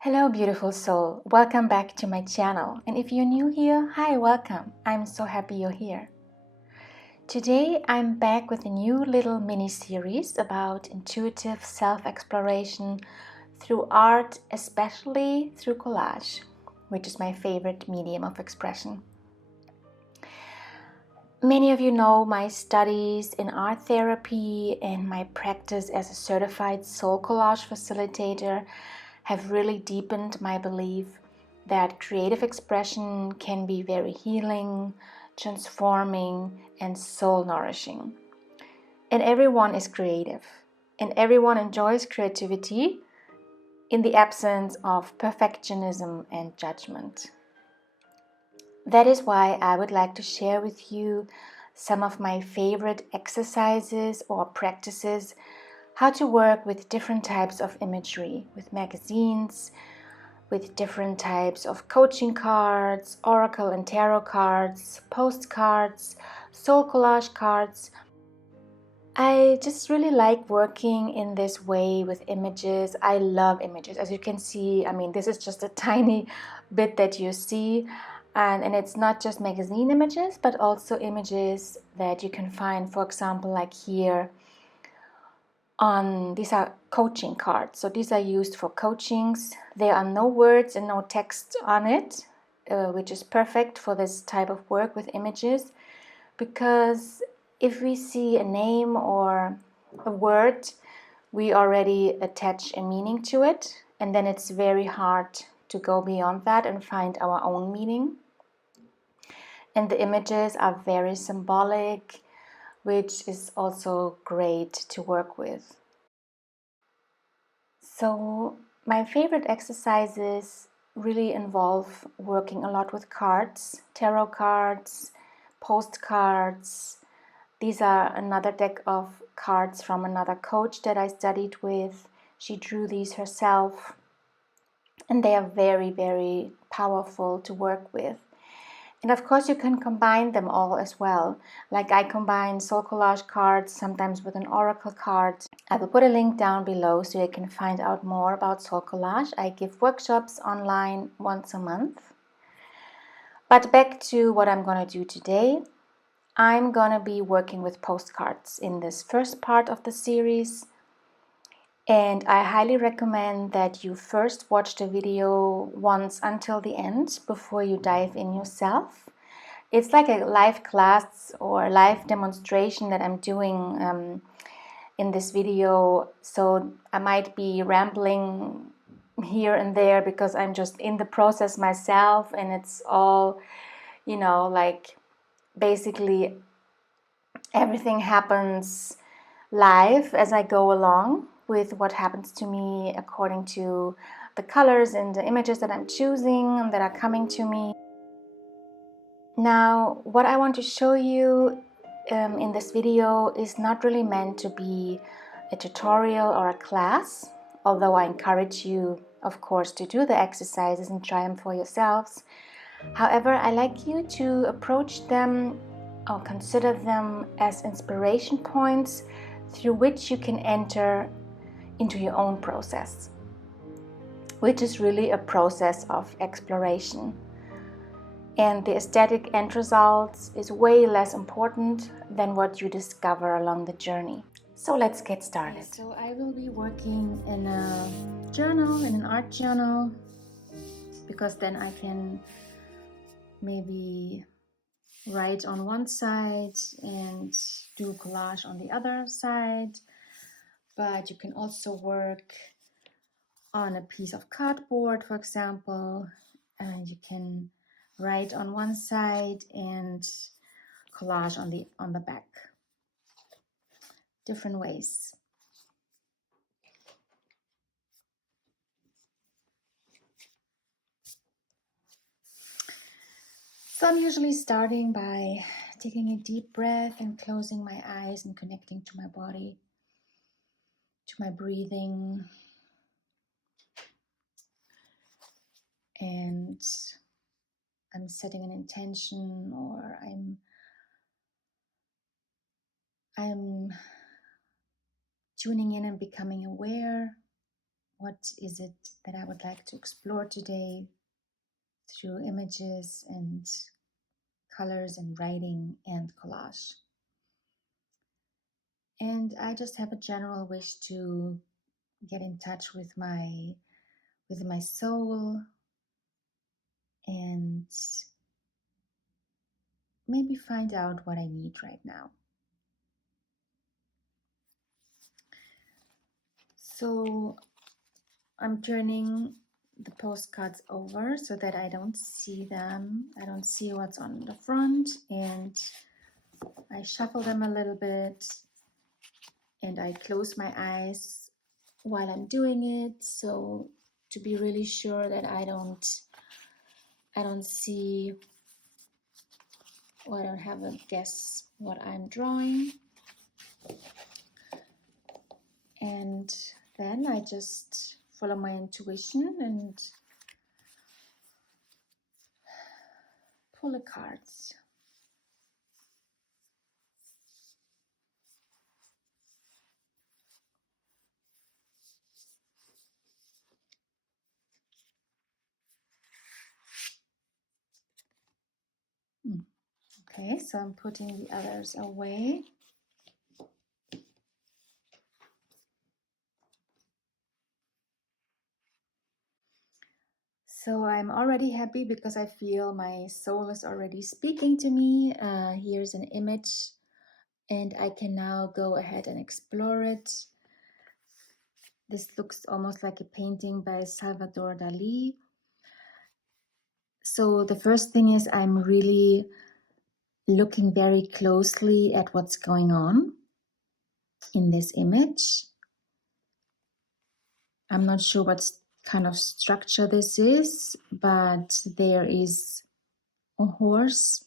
Hello beautiful soul, welcome back to my channel, and if you're new here, hi, welcome. I'm so happy you're here. Today I'm back with a new little mini series about intuitive self-exploration through art, especially through collage, which is my favorite medium of expression. Many of you know my studies in art therapy and my practice as a certified SoulCollage facilitator have really deepened my belief that creative expression can be very healing, transforming, and soul nourishing. And everyone is creative, and everyone enjoys creativity in the absence of perfectionism and judgment. That is why I would like to share with you some of my favorite exercises or practices, how to work with different types of imagery, with magazines, with different types of coaching cards, oracle and tarot cards, postcards, soul collage cards. I just really like working in this way with images. I love images. As you can see, this is just a tiny bit that you see. And it's not just magazine images, but also images that you can find, for example, like here these are coaching cards. So these are used for coachings. There are no words and no text on it, which is perfect for this type of work with images, because if we see a name or a word, we already attach a meaning to it, and then it's very hard to go beyond that and find our own meaning. And the images are very symbolic, which is also great to work with. So my favorite exercises really involve working a lot with cards, tarot cards, postcards. These are another deck of cards from another coach that I studied with. She drew these herself, and they are very, very powerful to work with. And of course you can combine them all as well. Like I combine soul collage cards sometimes with an oracle card. I will put a link down below so you can find out more about soul collage. I give workshops online once a month. But back to what I'm going to do today. I'm going to be working with postcards in this first part of the series. And I highly recommend that you first watch the video once until the end before you dive in yourself. It's like a live class or live demonstration that I'm doing in this video. So I might be rambling here and there because I'm just in the process myself, and it's all, like basically everything happens live as I go along with what happens to me according to the colors and the images that I'm choosing and that are coming to me. Now, what I want to show you in this video is not really meant to be a tutorial or a class, although I encourage you, of course, to do the exercises and try them for yourselves. However, I like you to approach them or consider them as inspiration points through which you can enter into your own process, which is really a process of exploration. And the aesthetic end result is way less important than what you discover along the journey. So let's get started. So I will be working in a journal, in an art journal, because then I can maybe write on one side and do collage on the other side. But you can also work on a piece of cardboard, for example, and you can write on one side and collage on the back. Different ways. So I'm usually starting by taking a deep breath and closing my eyes and connecting to my body, to my breathing. And I'm setting an intention, or I'm tuning in and becoming aware what is it that I would like to explore today through images and colors and writing and collage. And I just have a general wish to get in touch with my soul and maybe find out what I need right now. So I'm turning the postcards over so that I don't see them. I don't see what's on the front, and I shuffle them a little bit and I close my eyes while I'm doing it, so to be really sure that I don't see, or I don't have a guess what I'm drawing. And then I just follow my intuition and pull the cards. Okay, so I'm putting the others away. So I'm already happy because I feel my soul is already speaking to me. Here's an image, and I can now go ahead and explore it. This looks almost like a painting by Salvador Dali. So the first thing is I'm really looking very closely at what's going on in this image. I'm not sure what kind of structure this is, but there is a horse,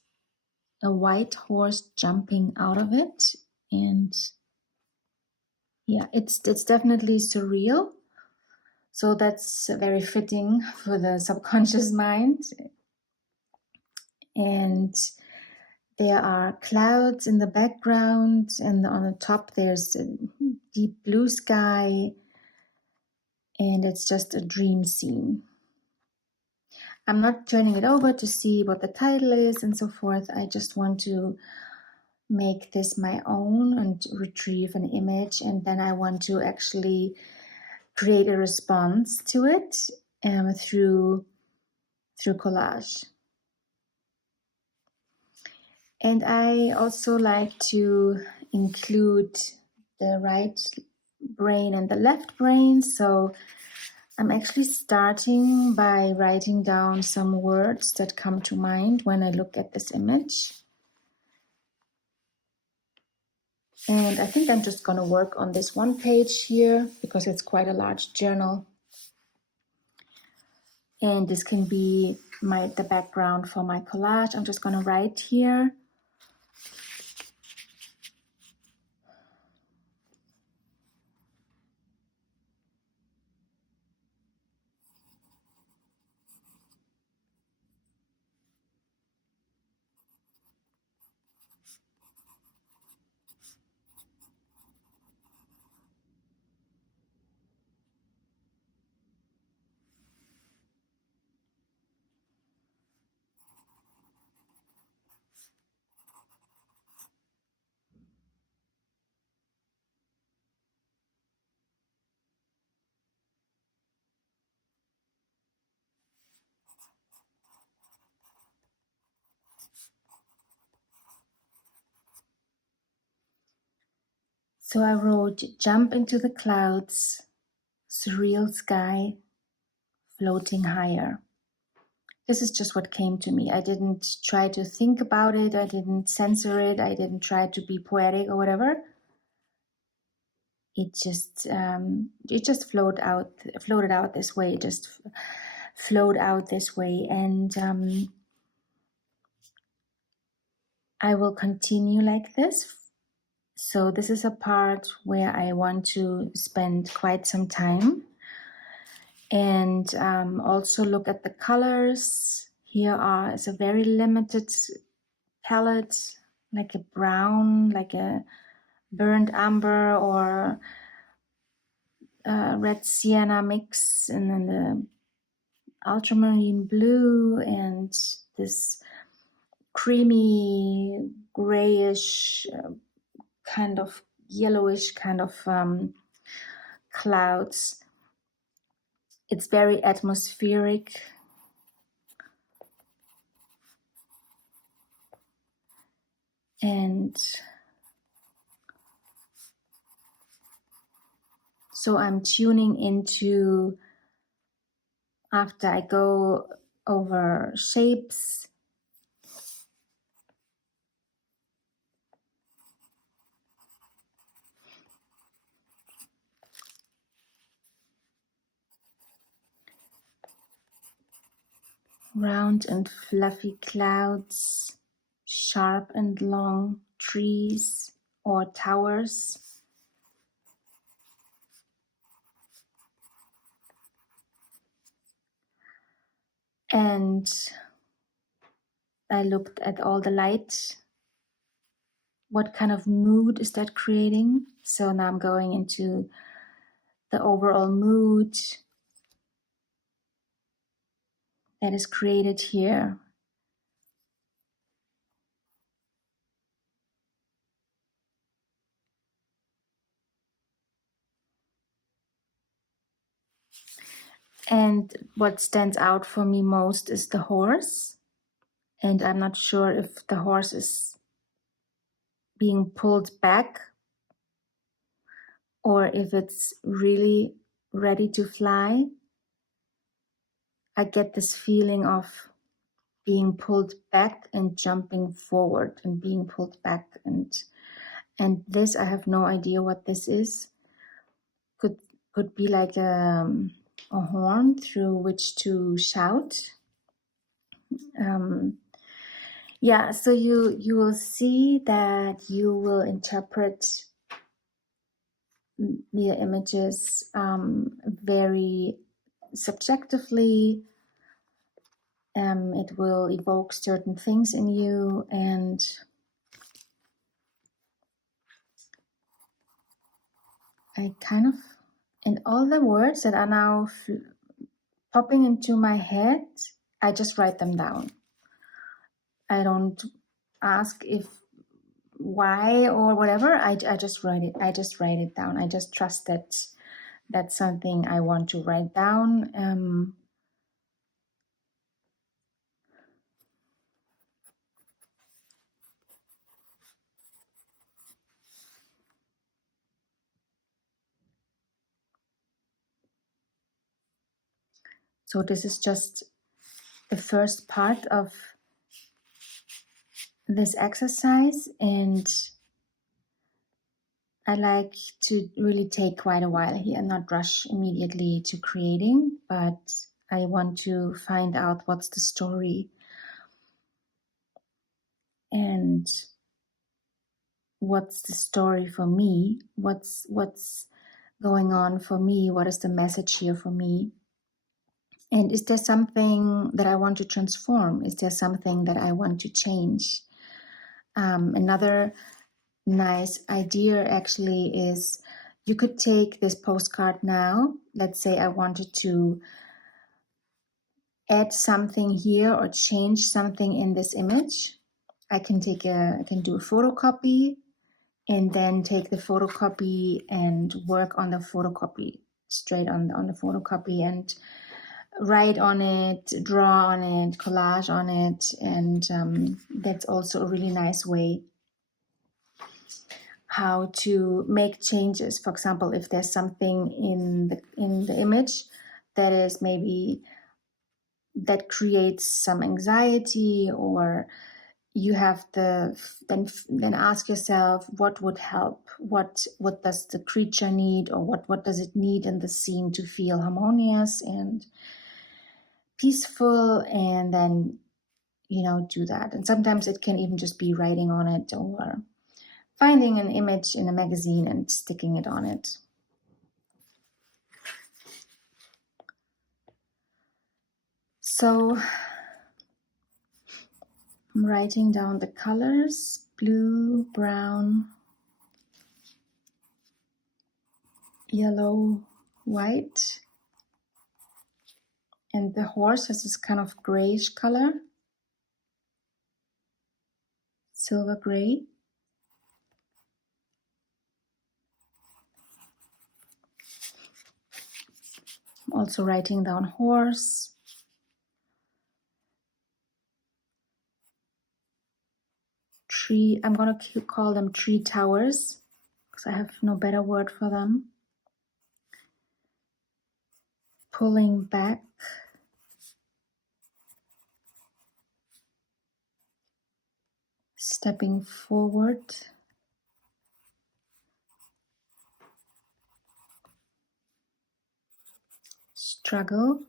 a white horse jumping out of it. And yeah, it's definitely surreal. So that's very fitting for the subconscious mind. And there are clouds in the background, and on the top there's a deep blue sky, and it's just a dream scene. I'm not turning it over to see what the title is and so forth. I just want to make this my own and retrieve an image, and then I want to actually create a response to it through collage. And I also like to include the right brain and the left brain. So I'm actually starting by writing down some words that come to mind when I look at this image. And I think I'm just going to work on this one page here because it's quite a large journal. And this can be the background for my collage. I'm just going to write here. So I wrote, jump into the clouds, surreal sky, floating higher. This is just what came to me. I didn't try to think about it. I didn't censor it. I didn't try to be poetic or whatever. It just floated out this way. It just flowed out this way, and I will continue like this. So this is a part where I want to spend quite some time and also look at the colors. Here is a very limited palette, like a brown, like a burnt umber, or red sienna mix, and then the ultramarine blue, and this creamy grayish kind of yellowish kind of clouds. It's very atmospheric. And so I'm tuning into, after I go over shapes, round and fluffy clouds, sharp and long trees or towers, and I looked at all the light. What kind of mood is that creating? So now I'm going into the overall mood that is created here. And what stands out for me most is the horse. And I'm not sure if the horse is being pulled back or if it's really ready to fly. I get this feeling of being pulled back and jumping forward and being pulled back. And this, I have no idea what this is. Could be like a horn through which to shout. Yeah, so you will see that you will interpret the images very subjectively. It will evoke certain things in you, and I kind of, and all the words that are now popping into my head, I just write them down. I don't ask if why or whatever. I just write it. I just write it down. I just trust that that's something I want to write down. So this is just the first part of this exercise, and I like to really take quite a while here and not rush immediately to creating, but I want to find out what's the story and what's the story for me, what's going on for me, what is the message here for me, and is there something that I want to transform, is there something that I want to change. Another nice idea actually is you could take this postcard now. Let's say I wanted to add something here or change something in this image. I can do a photocopy and then take the photocopy and work on the photocopy, straight on the photocopy, and write on it, draw on it, collage on it, and that's also a really nice way how to make changes. For example, if there's something in the image that is maybe that creates some anxiety, or you have to then ask yourself what would help, what does the creature need, or what does it need in the scene to feel harmonious and peaceful, and then do that. And sometimes it can even just be writing on it or finding an image in a magazine and sticking it on it. So I'm writing down the colors: blue, brown, yellow, white. And the horse has this kind of grayish color, silver gray. I'm also writing down horse. Tree, I'm going to call them tree towers because I have no better word for them. Pulling back. Stepping forward. Struggle.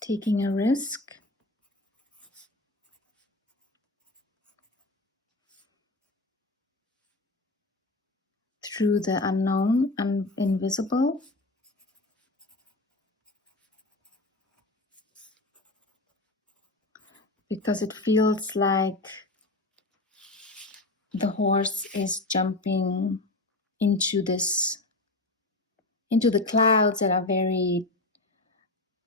Taking a risk. Through the unknown and invisible. Because it feels like the horse is jumping into the clouds that are very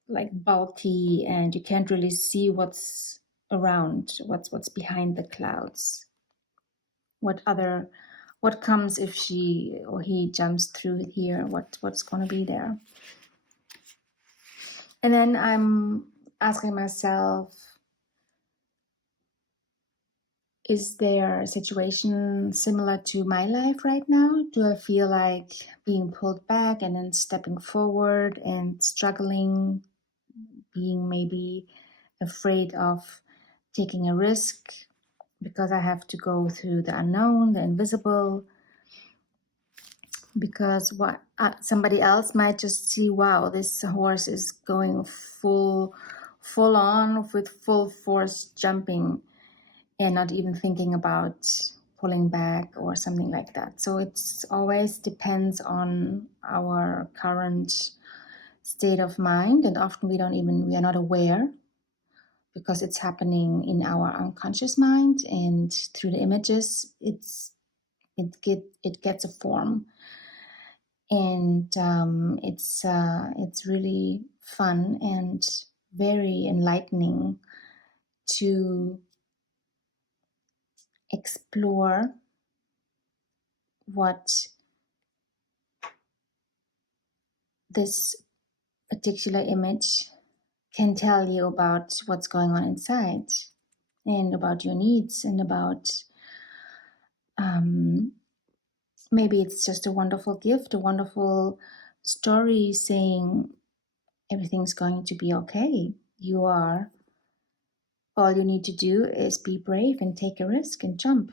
like bulky, and you can't really see what's around, what's behind the clouds. What comes if she or he jumps through here? What's going to be there? And then I'm asking myself, is there a situation similar to my life right now? Do I feel like being pulled back and then stepping forward and struggling, being maybe afraid of taking a risk because I have to go through the unknown, the invisible? Because somebody else might just see, wow, this horse is going full on with full force jumping and not even thinking about pulling back or something like that. So it's always depends on our current state of mind, and often we are not aware because it's happening in our unconscious mind, and through the images it gets a form. And it's really fun and very enlightening to explore what this particular image can tell you about what's going on inside, and about your needs, and about maybe it's just a wonderful gift, a wonderful story saying everything's going to be okay. All you need to do is be brave and take a risk and jump,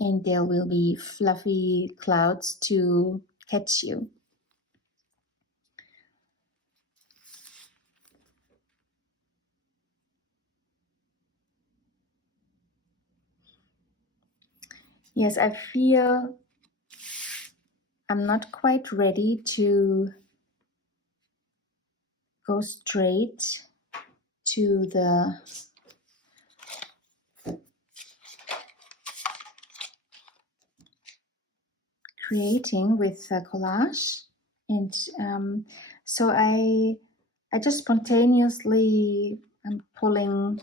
and there will be fluffy clouds to catch you. Yes, I feel I'm not quite ready to go straight to the creating with collage, and so I just spontaneously am pulling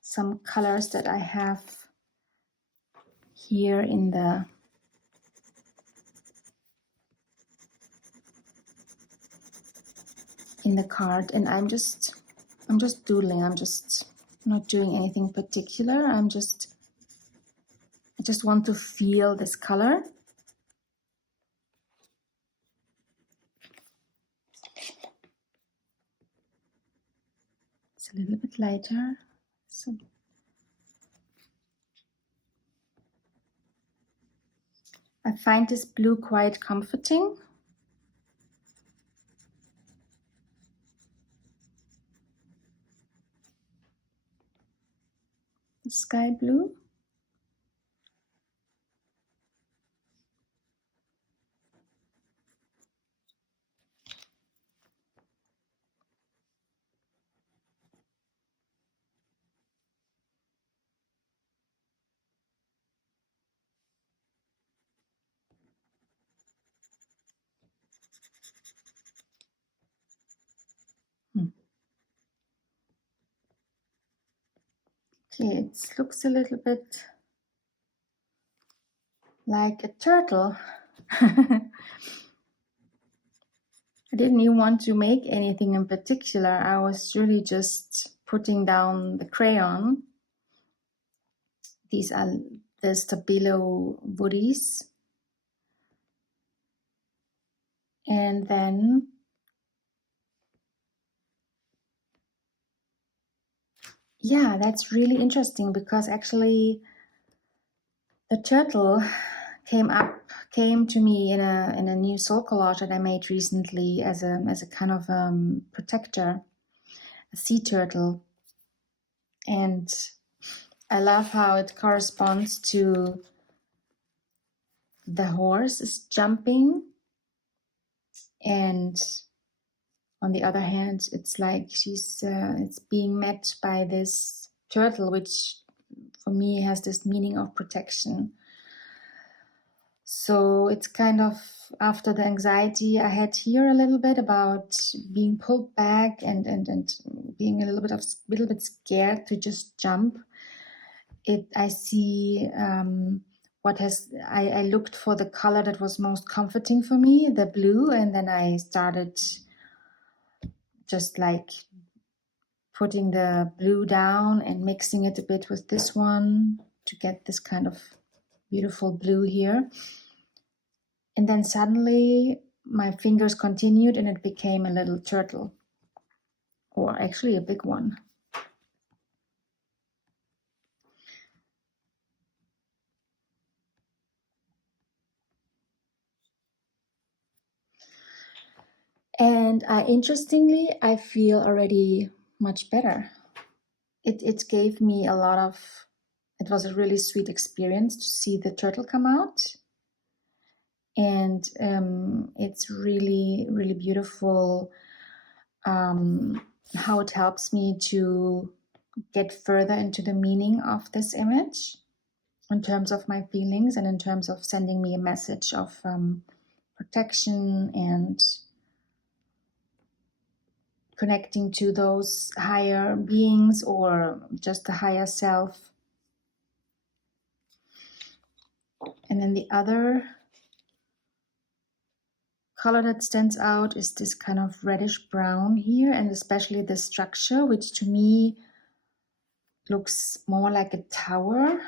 some colors that I have here in the card, and I'm just doodling. I'm just not doing anything particular. I just want to feel this color. It's a little bit lighter. So I find this blue quite comforting. The sky blue. Okay, it looks a little bit like a turtle. I didn't even want to make anything in particular. I was really just putting down the crayon. These are the Stabilo woodies. And then yeah, that's really interesting because actually the turtle came to me in a new soul collage that I made recently as a kind of protector, a sea turtle. And I love how it corresponds to the horse is jumping, and on the other hand, it's like it's being met by this turtle, which for me has this meaning of protection. So it's kind of after the anxiety I had here a little bit about being pulled back and being a little bit scared to just jump. I see I looked for the color that was most comforting for me, the blue, and then I started just like putting the blue down and mixing it a bit with this one to get this kind of beautiful blue here. And then suddenly my fingers continued and it became a little turtle, or actually a big one. And interestingly, I feel already much better. It gave me a lot of, it was a really sweet experience to see the turtle come out. And it's really, really beautiful how it helps me to get further into the meaning of this image in terms of my feelings and in terms of sending me a message of protection and connecting to those higher beings or just the higher self. And then the other color that stands out is this kind of reddish brown here, and especially the structure, which to me looks more like a tower.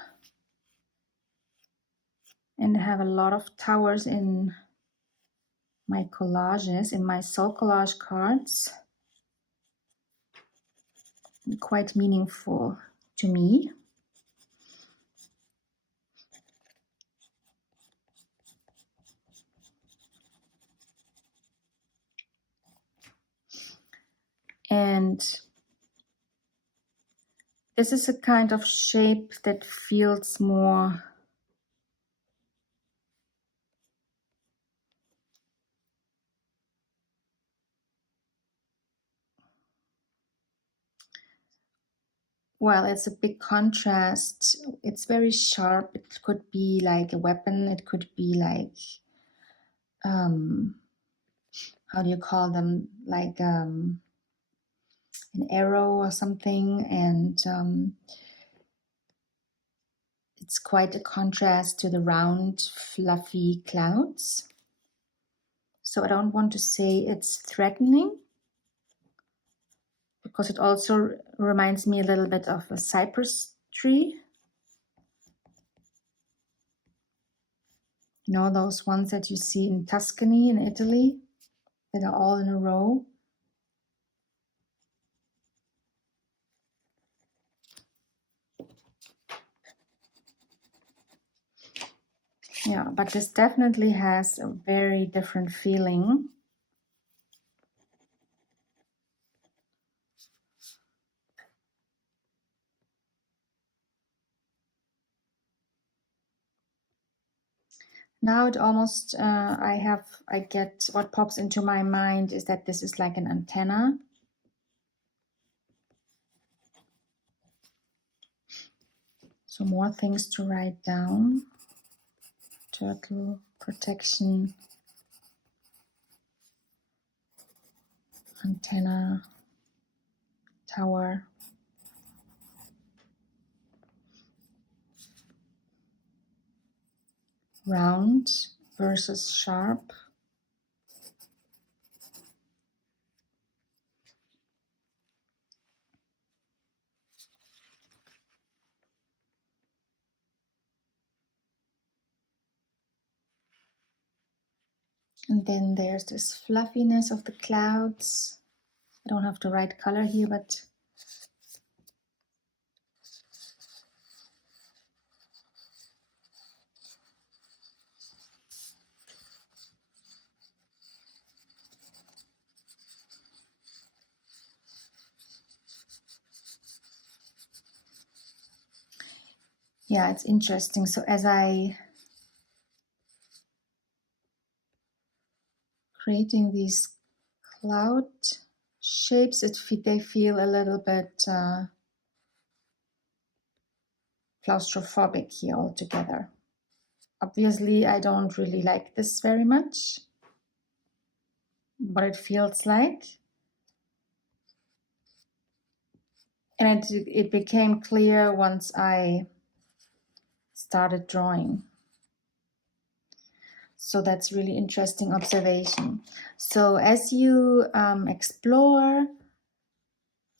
And I have a lot of towers in my collages, in my soul collage cards. Quite meaningful to me. And this is a kind of shape that feels more well, it's a big contrast. It's very sharp. It could be like a weapon. It could be like, how do you call them? Like an arrow or something. And it's quite a contrast to the round, fluffy clouds. So I don't want to say it's threatening, because it also reminds me a little bit of a cypress tree. You know, those ones that you see in Tuscany in Italy that are all in a row. Yeah, but this definitely has a very different feeling. Now it almost, I get, what pops into my mind is that this is like an antenna. So more things to write down. Turtle, protection, antenna, tower. round versus sharp. And then there's this fluffiness of the clouds. I don't have the right color here, but yeah, it's interesting. So as I creating these cloud shapes, they feel a little bit claustrophobic here altogether. Obviously, I don't really like this very much, but it feels like. And it became clear once I started drawing. So that's really interesting observation. So as you explore,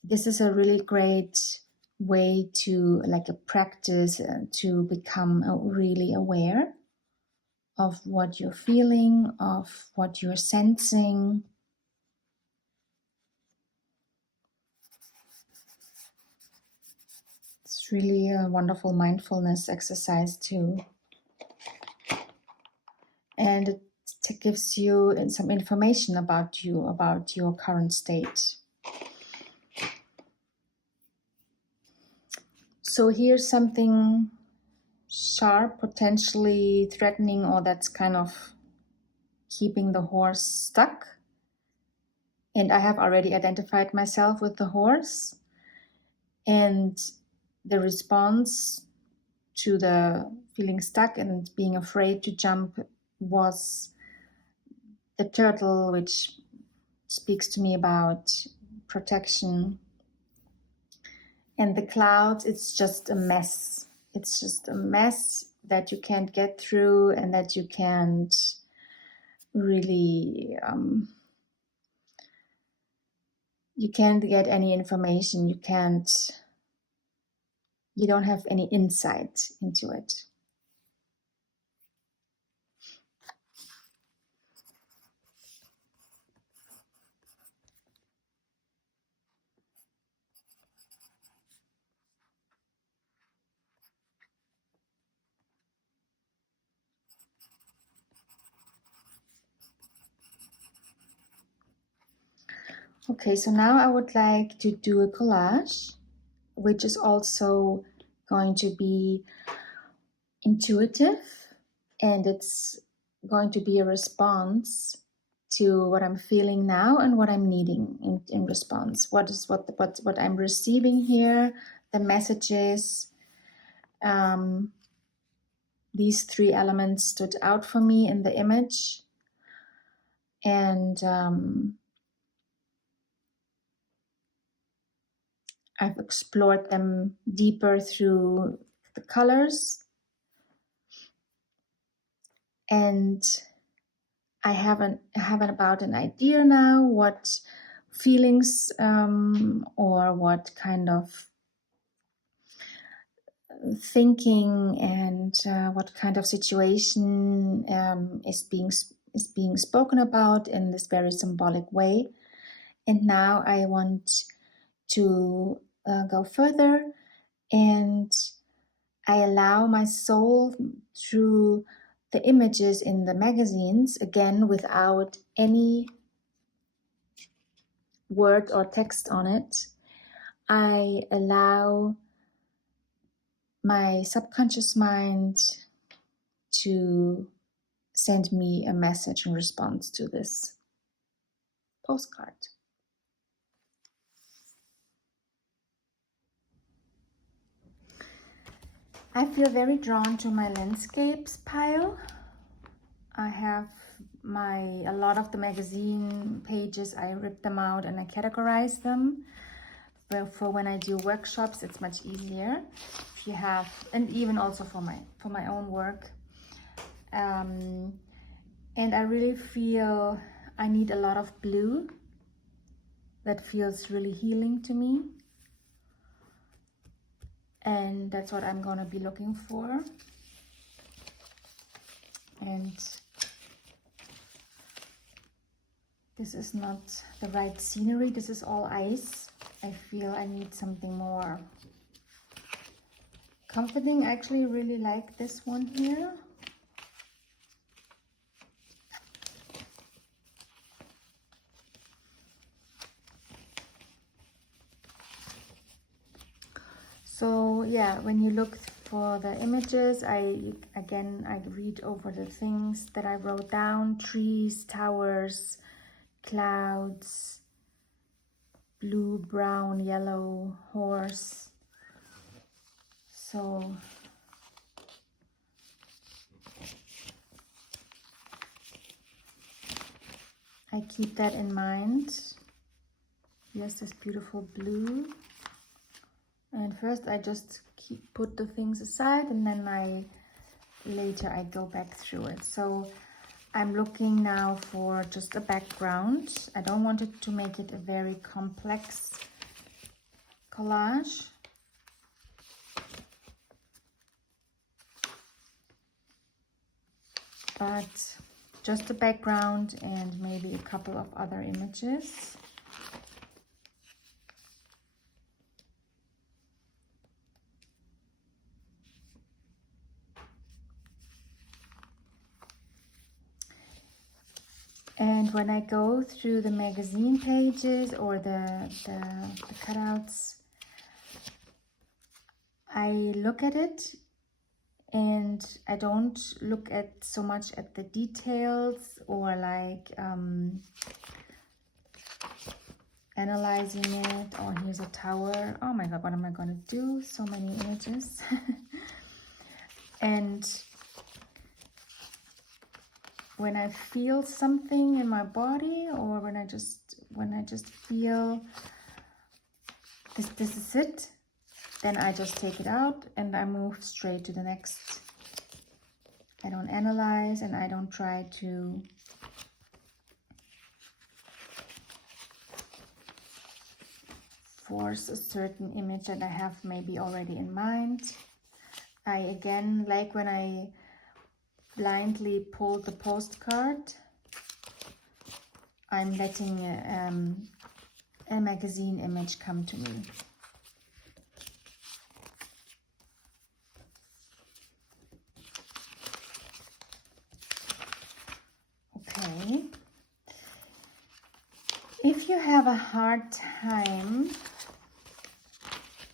this is a really great way to, like a practice, to become really aware of what you're feeling, of what you're sensing. It's really a wonderful mindfulness exercise too. And it gives you some information about you, about your current state. So here's something sharp, potentially threatening, or that's kind of keeping the horse stuck. And I have already identified myself with the horse. And the response to the feeling stuck and being afraid to jump was the turtle, which speaks to me about protection. And the clouds, it's just a mess. It's just a mess that you can't get through and that you can't really, you can't get any information. You don't have any insight into it. Okay, so now I would like to do a collage, which is also going to be intuitive, and it's going to be a response to what I'm feeling now and what I'm needing in response. What I'm receiving here, the messages. These three elements stood out for me in the image, and I've explored them deeper through the colors, and I have about an idea now what feelings or what kind of thinking and what kind of situation is being spoken about in this very symbolic way. And now I want to go further, and I allow my soul through the images in the magazines, again without any word or text on it. I allow my subconscious mind to send me a message in response to this postcard. I feel very drawn to my landscapes pile. I have a lot of the magazine pages, I rip them out and I categorize them. But for when I do workshops, it's much easier. If you have, and even also for my own work, And I really feel I need a lot of blue. That feels really healing to me. And that's what I'm gonna be looking for. And this is not the right scenery. This is all ice. I feel I need something more comforting. I actually really like this one here. So yeah, when you look for the images, I read over the things that I wrote down: trees, towers, clouds, blue, brown, yellow, horse. So I keep that in mind. Here's this beautiful blue. And first I just put the things aside, and then later I go back through it. So I'm looking now for just a background. I don't want it to make it a very complex collage. But just a background and maybe a couple of other images. And when I go through the magazine pages or the cutouts, I look at it and I don't look at so much at the details or like analyzing it. Oh, here's a tower. Oh my God, what am I gonna do? So many images. And when I feel something in my body, or when I just feel this is it, then I just take it out and I move straight to the next. I don't analyze and I don't try to force a certain image that I have maybe already in mind. I again, like when I blindly pull the postcard, I'm letting a magazine image come to me. Okay. If you have a hard time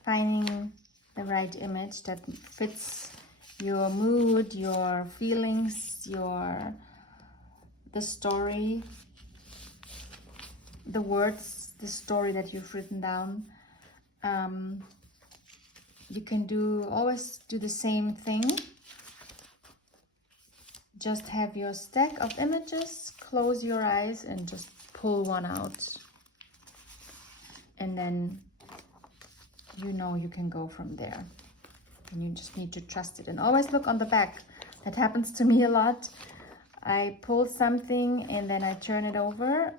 finding the right image that fits your mood, your feelings, the story, the words, the story that you've written down, you can always do the same thing. Just have your stack of images, close your eyes and just pull one out. And then you can go from there. And you just need to trust it. And always look on the back. That happens to me a lot. I pull something and then I turn it over.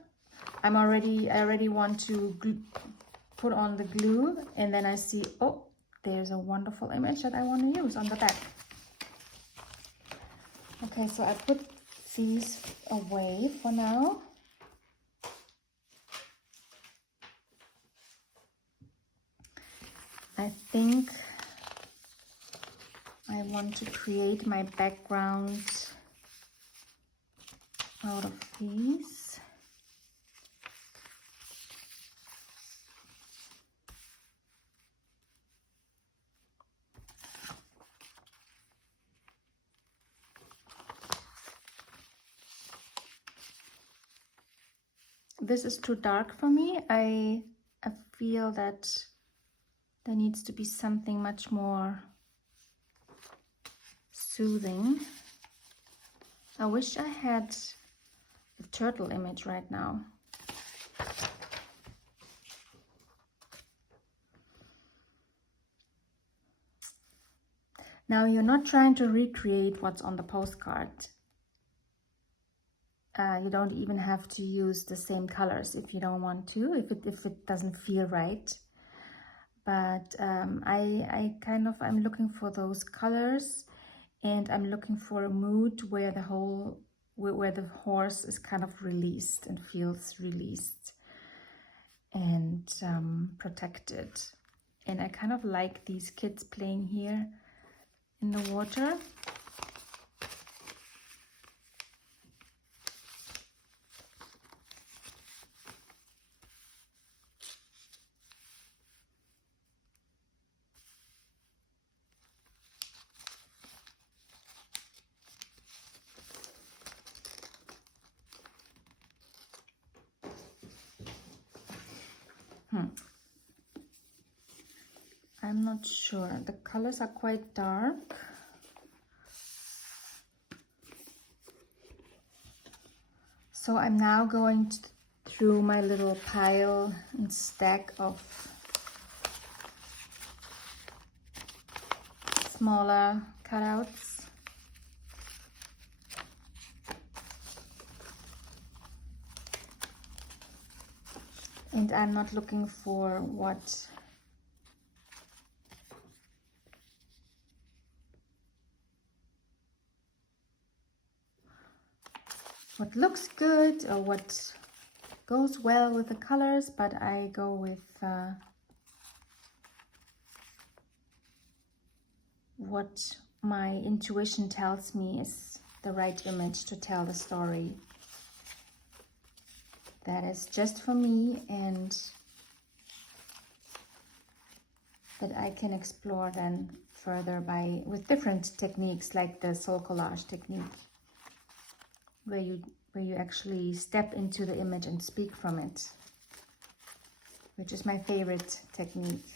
I already want to put on the glue, and then I see, oh, there's a wonderful image that I want to use on the back. Okay, so I put these away for now. I think I want to create my background out of these. This is too dark for me. I feel that there needs to be something much more soothing. I wish I had a turtle image right now. Now you're not trying to recreate what's on the postcard. You don't even have to use the same colors if you don't want to, if it doesn't feel right. But I'm looking for those colors, and I'm looking for a mood where the horse is kind of released and feels released and protected. And I kind of like these kids playing here in the water. I'm not sure. The colors are quite dark. So I'm now going through my little pile and stack of smaller cutouts. And I'm not looking for what looks good or what goes well with the colors, but I go with what my intuition tells me is the right image to tell the story. That is just for me, and that I can explore then further with different techniques, like the SoulCollage technique, where you actually step into the image and speak from it, which is my favorite technique.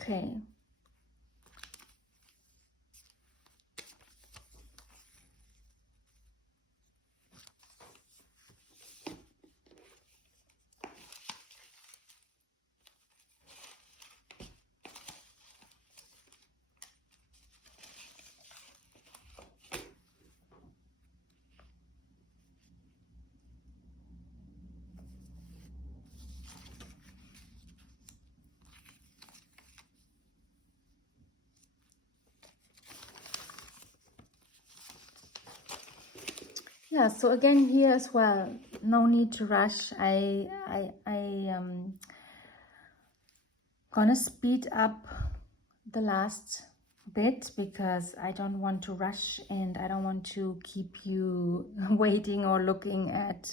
Okay. Yeah, so again here as well, no need to rush. I gonna speed up the last bit because I don't want to rush and I don't want to keep you waiting or looking at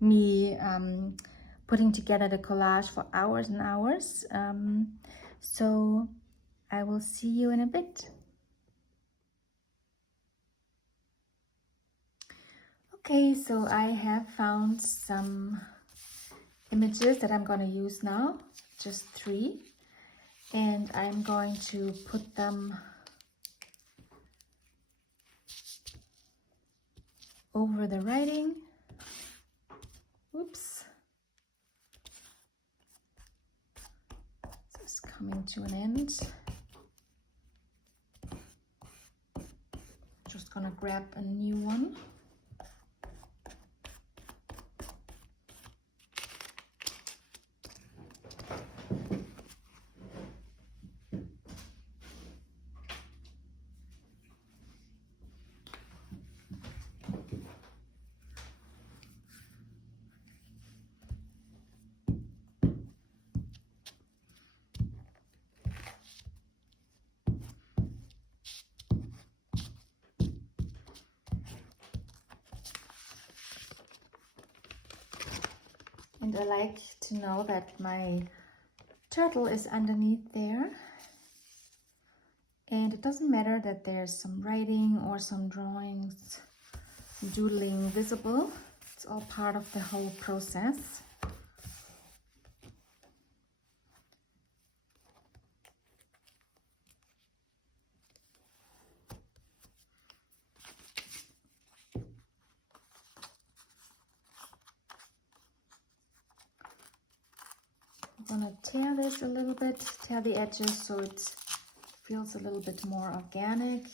me putting together the collage for hours and hours. So I will see you in a bit. Okay, so I have found some images that I'm going to use now, just 3, and I'm going to put them over the writing. Oops. So it's coming to an end. Just gonna grab a new one. And I like to know that my turtle is underneath there. And it doesn't matter that there's some writing or some drawings, some doodling visible. It's all part of the whole process. I'm gonna tear this a little bit, tear the edges so it feels a little bit more organic,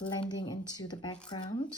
blending into the background.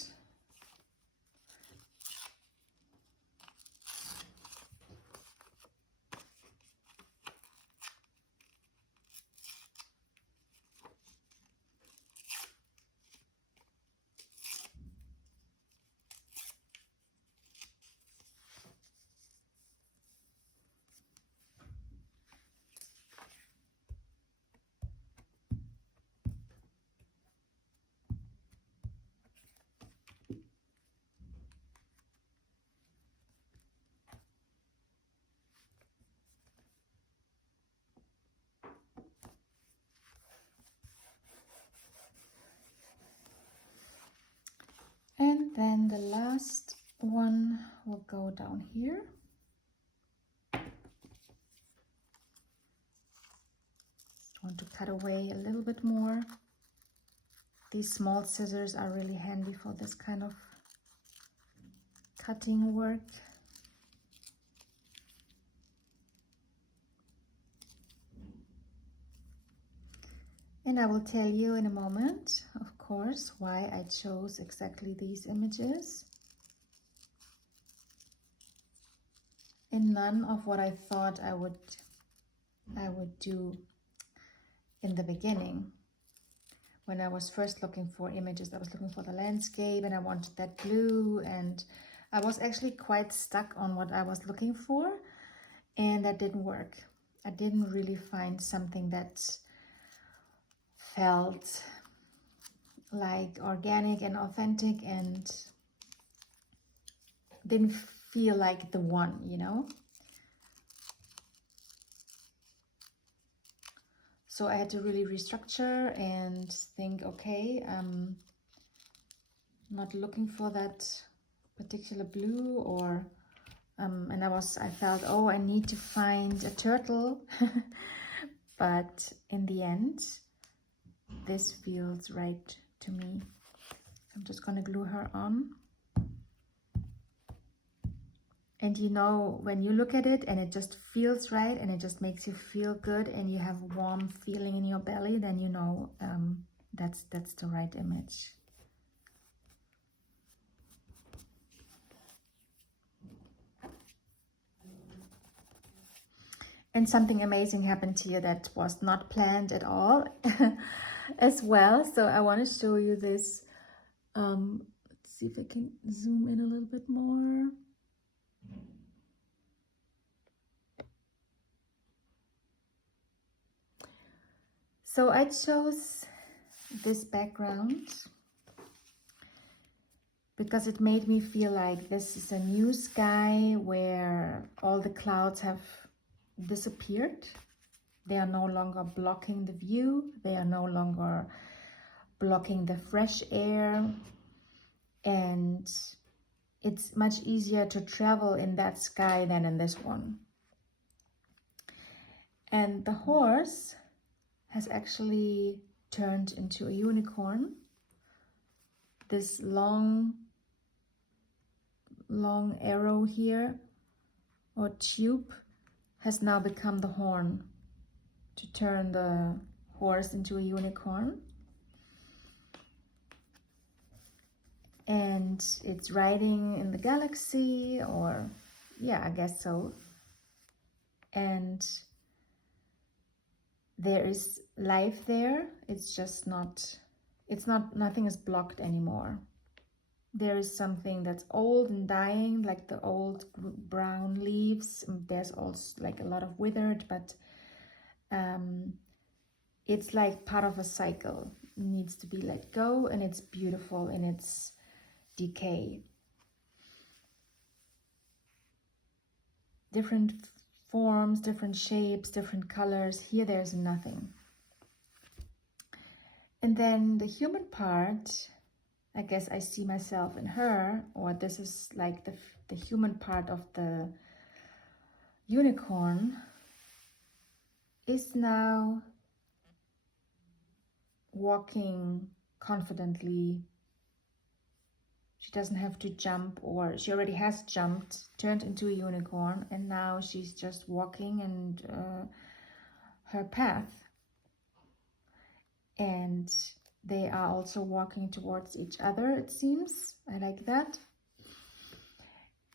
And then the last one will go down here. Want to cut away a little bit more. These small scissors are really handy for this kind of cutting work. And I will tell you in a moment, of course, why I chose exactly these images. And none of what I thought I would do in the beginning. When I was first looking for images, I was looking for the landscape and I wanted that blue, and I was actually quite stuck on what I was looking for, and that didn't work. I didn't really find something that felt like organic and authentic and didn't feel like the one, you know? So I had to really restructure and think, okay, I'm not looking for that particular blue, or and I felt, oh, I need to find a turtle. But in the end, this feels right to me. I'm just gonna glue her on. And you know, when you look at it and it just feels right and it just makes you feel good and you have a warm feeling in your belly, then you know that's the right image. And something amazing happened here that was not planned at all as well. So I want to show you this. Let's see if I can zoom in a little bit more. So I chose this background because it made me feel like this is a new sky where all the clouds have disappeared. They are no longer blocking the view. They are no longer blocking the fresh air. And it's much easier to travel in that sky than in this one. And the horse has actually turned into a unicorn. This long arrow here, or tube, has now become the horn to turn the horse into a unicorn. And it's riding in the galaxy, or yeah, I guess so. And there is life there. It's just nothing is blocked anymore. There is something that's old and dying, like the old brown leaves. There's also like a lot of withered, but it's like part of a cycle. It needs to be let go, and it's beautiful in its decay. different forms, different shapes, different colors. Here there's nothing. And then the human part, I guess I see myself in her, or this is like the human part of the unicorn, is now walking confidently. She doesn't have to jump, or she already has jumped, turned into a unicorn, and now she's just walking and her path. And they are also walking towards each other, it seems. I like that.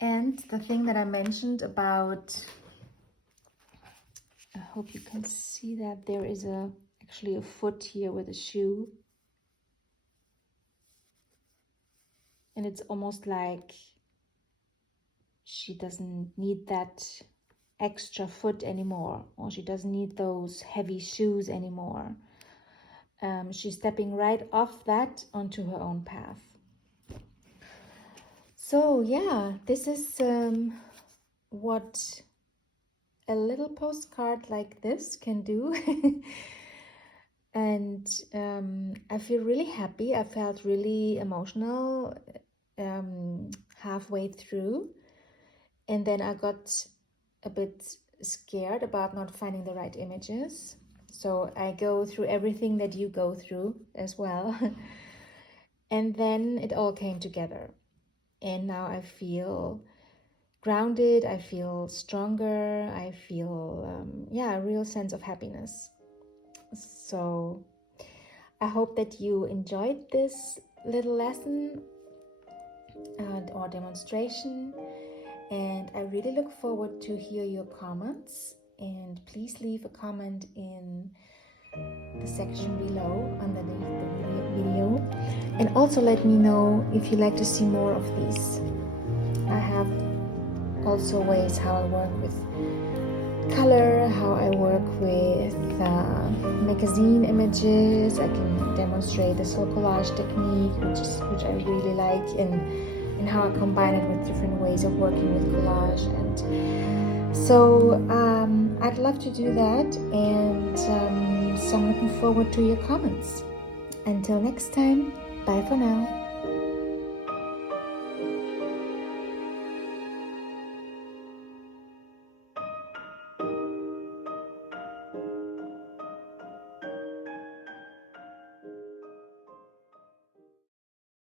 And the thing that I mentioned about, I hope you can see that there is actually a foot here with a shoe. And it's almost like she doesn't need that extra foot anymore, or she doesn't need those heavy shoes anymore. She's stepping right off that onto her own path. So yeah, this is what a little postcard like this can do. And I feel really happy. I felt really emotional halfway through, and then I got a bit scared about not finding the right images. So I go through everything that you go through as well. And then it all came together, and now I feel grounded, I feel stronger, I feel a real sense of happiness. So I hope that you enjoyed this little lesson or demonstration, and I really look forward to hear your comments. And please leave a comment in the section below underneath the video, and also let me know if you'd like to see more of these. I have also ways how I work with color, how I work with magazine images. I can demonstrate the SoulCollage technique, which I really like, and how I combine it with different ways of working with collage. And so I'd love to do that, and so I'm looking forward to your comments. Until next time, bye for now.